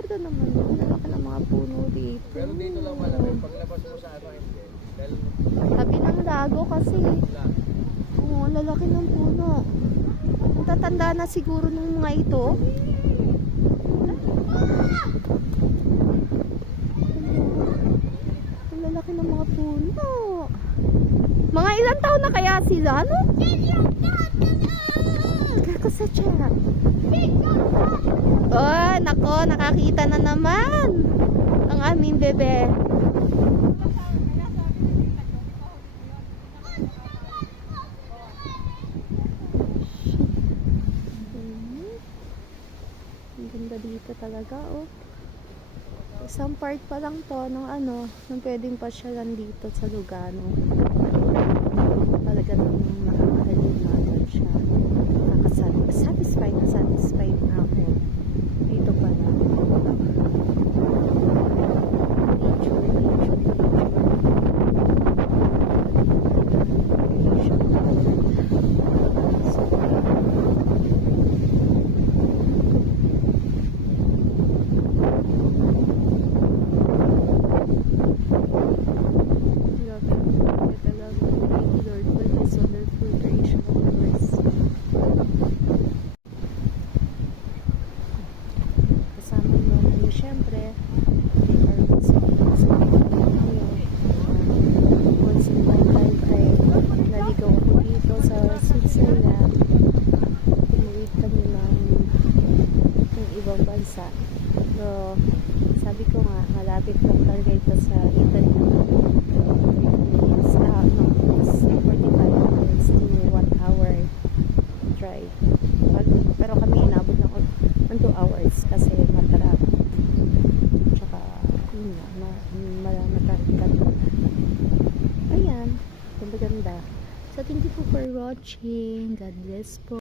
Ganda naman yun. Lalaki ng mga puno dito. Pero dito lang malamig. Paglabas mo sa ano, hindi. Dahil Sabi ng lago kasi. lang. Oo, ang lalaki ng puno. Ang tatanda na siguro ng mga ito. Ang lalaki ng mga puno. Mga ilang taon na kaya sila, no? Kakasadya. Oh, nako, nakakita na naman ang aming bebe. Ang ganda dito talaga, oh. Isang part pa lang to ng ano, ng pwedeng pasyalan dito sa Lugano. Talaga namang nakakalimagan siya. Satisfied na ako. Dito pa lang. Bansa. So, sabi ko nga, malapit lang talaga ito sa Italy. It's 45 minutes to 1 hour drive. Pero kami inabot ng 2 hours kasi matarap. Tsaka, yun nga, matraffic. Ayan, ganda-ganda. So, thank you po for watching. God bless po.